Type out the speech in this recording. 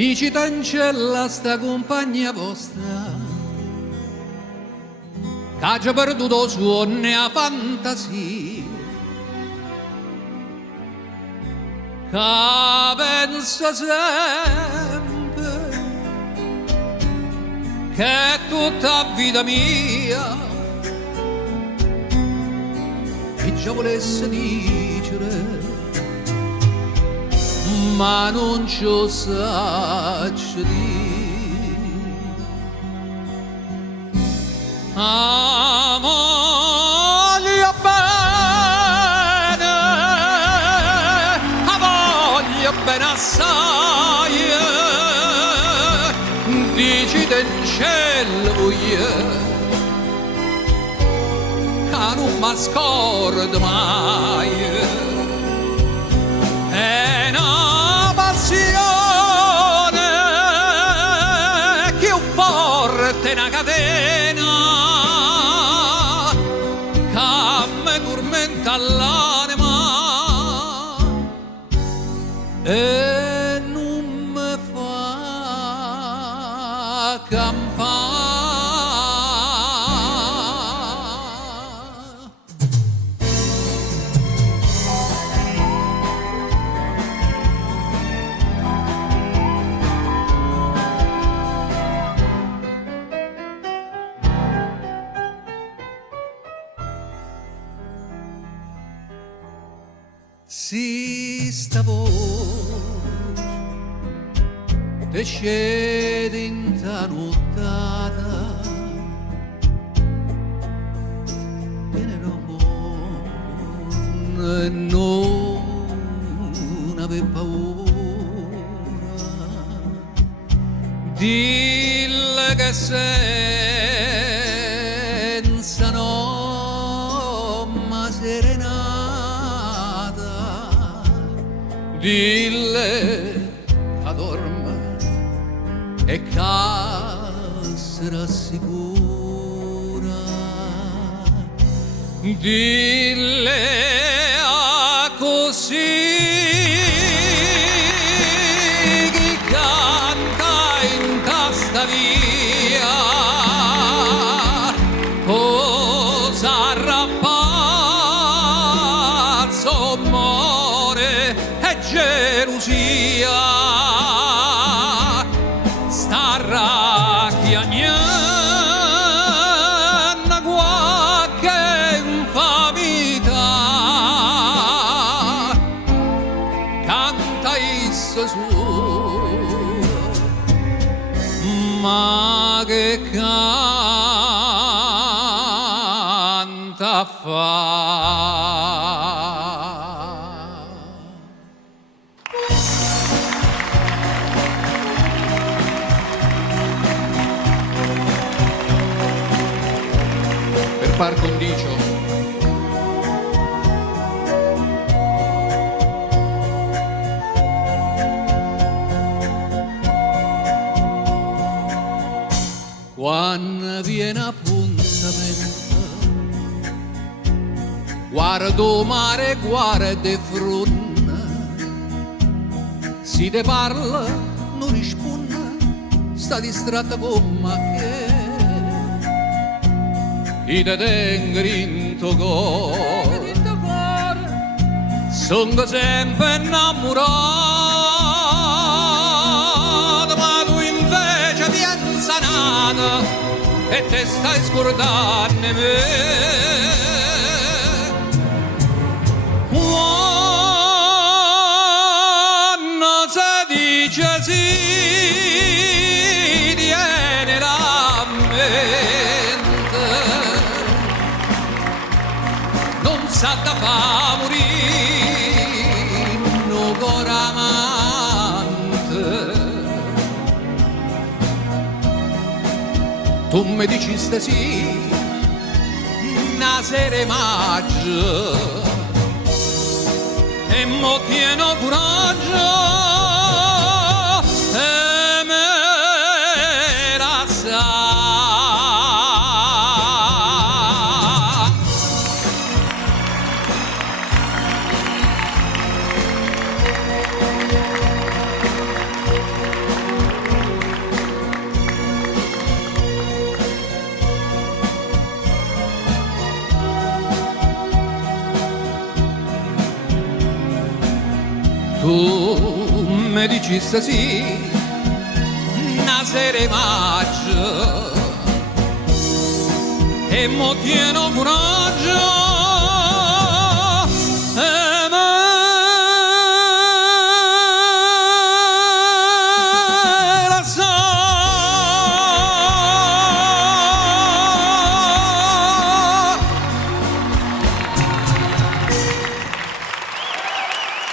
Dici tancella sta compagnia vostra, che ha già perduto suono e a fantasia, che pensa sempre che è tutta vita mia, e già volesse dicere ma non ci saccio dire. Voglio bene assai, dici del cielo voglio, che non mi scordo mai. È una passione più forte, una catena che mi tormenta l'anima e non mi fa campare. Si sta voce te scende in ta nottata e non ave paura, dille che senza nomma serenata, dille che dorme e che si rassicura, dille a così chi canta in tasta via, cosa rappazzo amore e gelosia, sta racchiagnando qualche infamità, canta isso su, ma che canta fa. Per par condicio quando viene appuntamento, guardo mare, guarda frutta, si te parla, non risponde, sta distratta con ma che chi te tengo in tuo cuore, sono sempre innamorato, ma tu invece pensa nata e te stai scordando me. Quando si dice sì, viene la mente, non sa da fa morire no cuore amante. Tu mi diciste sì, una sera maggio, e mo tieno coraggio e me la sa. Tu mi dicesti sì, una sera maggio, e mo tieno coraggio